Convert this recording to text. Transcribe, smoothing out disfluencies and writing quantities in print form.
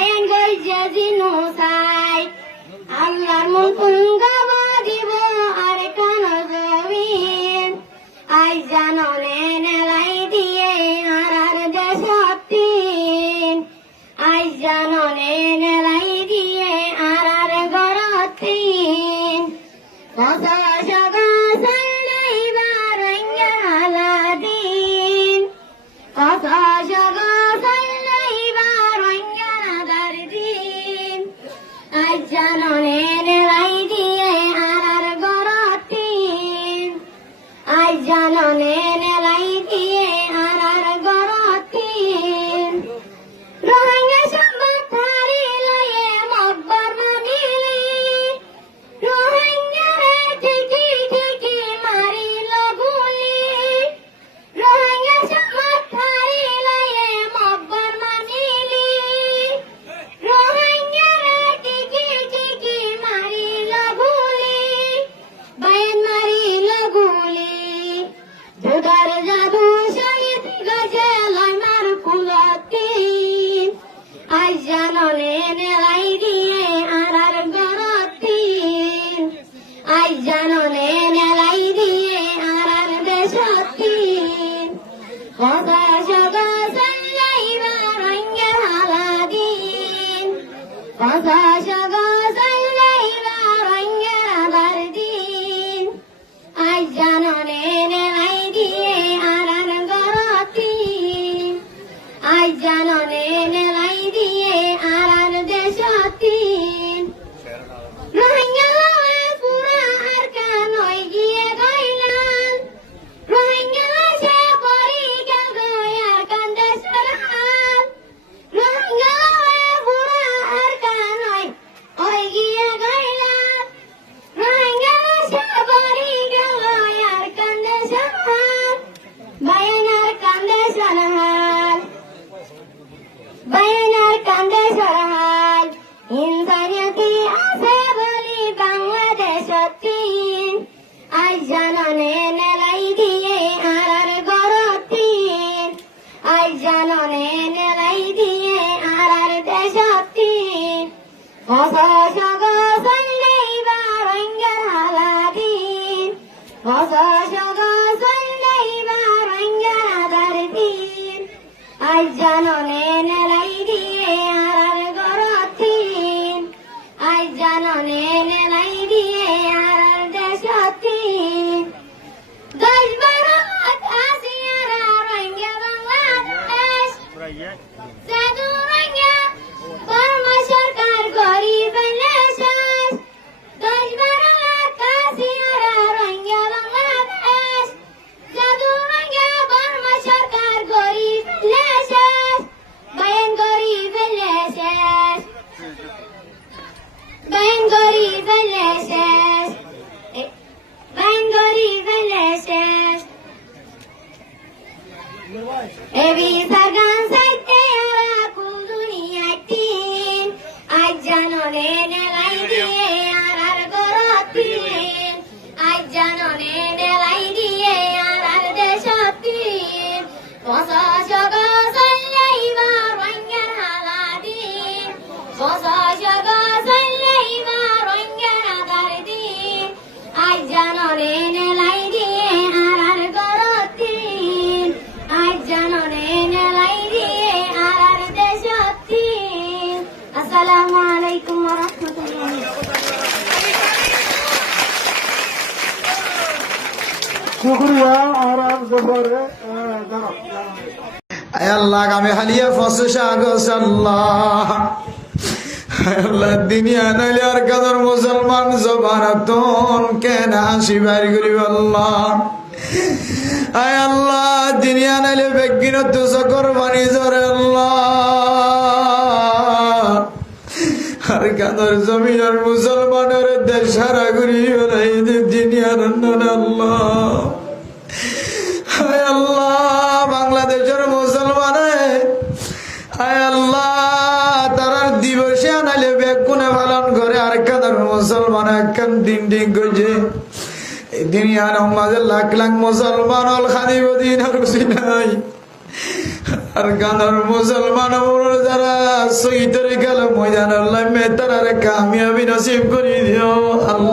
বায়ান গই জিনু সাই আল্লাহর মুকুন গাওয়া দিব আর কান জমিন আই জাননে নেলাই দিয়ে আর দেশতিন আই জাননে নেলাই দিয়ে আর গরতিন কথা সগা সালাই বারঙ্গা আলাদিন কথা সগা সালাই বারঙ্গা দারদিন আই জাননে নেলাই দিয়ে আর গরতিন আই জাননে নেলাই দিয়ে আর গরতিন রোহিঙ্গা সম্বাদ হারি লয়ে মকবর মানিলি রোহিঙ্গা রে ঠিকি ঠিকি মারিল গুলি রোহিঙ্গা সম্বাদ হারি লয়ে মকবর মানিলি রোহিঙ্গা রে ঠিকি ঠিকি মারিল গুলি বায়ান মারিল গুলি দুদার জাদু শহীদ গজে লয়মার কুলতিন আই জাননে নেলাই দিয়ে আর গরতিন আই জাননে নেলাই দিয়ে আর দেশতিন কথা সগা সাল্লাই বারঙ্গা হালাদিন কথা সগা সাল্লাই বারঙ্গা বারদিন আই জাননে নেলাই দিয়ে আর গরতিন আই জাননে নেলাই দিয়ে আর দেশতিন রোহিঙ্গা লয়ে পুরা আর কানই গিয়ে গইলাল রোহিঙ্গা সে পরি গেল গই আর কান্দে সরহাল রোহিঙ্গা লয়ে পুরা আর কানই ওই গিয়ে গইলাল রোহিঙ্গা সে পরি গেল গই আর কান্দে সরহাল বায়ানার কান্দে সরহাল বায়ানার কান্দে সরহাল ইনসানিয়তি আছে বলি বাংলাদেশতিন আই জাননে নেলাই দিয়ে আর গরতিন আই জাননে নেলাই দিয়ে আর দেশতিন কথা সগা সাল্লাই বারঙ্গা হালাদিন কথা সগা সাল্লাই বারঙ্গা দারদিন আই জাননে নেলাই দিয়ে আর গরতিন আই জাননে নেলাই দিয়ে আর দেশতিন 10-12 হাত আসিয়ার রোহিঙ্গা বাংলাদেশ সাধু রোহিঙ্গা বর্মা সরকার গরিব শেষ 10-12 হাত আসিয়ার রোহিঙ্গা বাংলাদেশ সাধু রোহিঙ্গা বর্মা সরকার গরিব শেষ বায়ান গরিব শেষ বায়ান গরিব শেষ বায়ান গরিব শেষ এবি সাগান সাইতে আরা কুল দুনিয়াতিন আজ জাননে নেলাই দিয়ে আর গরতিন আজ জাননে নেলাই দিয়ে আর দেশতিন কথা সগা সাল্লাই বারঙ্গা হালাদিন কথা সগা সাল্লাই বারঙ্গা দারদিন আজ জাননে নেলাই দিয়ে আর গরতিন আজ জাননে নেলাই দিয়ে আর দেশতিন আসসালামু আলাইকুম ওয়া রাহমাতুল্লাহ শুক্রিয়া আরাম জবরে আল্লাহ আমি হালিয়া ফসে আল্লাহ আল্লাহ দুনিয়া নাইলে আর কাদের মুসলমান জবানাতন কেন আসি বাইর করিব আল্লাহ আয় আল্লাহ দুনিয়া নাইলে বেগিনত সকর বাণী জরে আল্লাহ আর কাদের জমিনের মুসলমানের দেশ সারা করিব নাই দুনিয়ার আল্লাহ আয় আল্লাহ বাংলাদেশের মুসলমানে আয় আল্লাহ তারার দিবসে আনালে বেগুনে পালন করে আর কাদের মুসলমান একখান দিন দিন করছে এই দুনিয়ার মাঝে লাখ লাখ মুসলমান হল খানিব দিন আর নাই আর গানের মুসলমান যারা শহীদের গেল ময়দান আল্লাহ তারা কামিয়াবি নসিব করে দিও আল্লাহ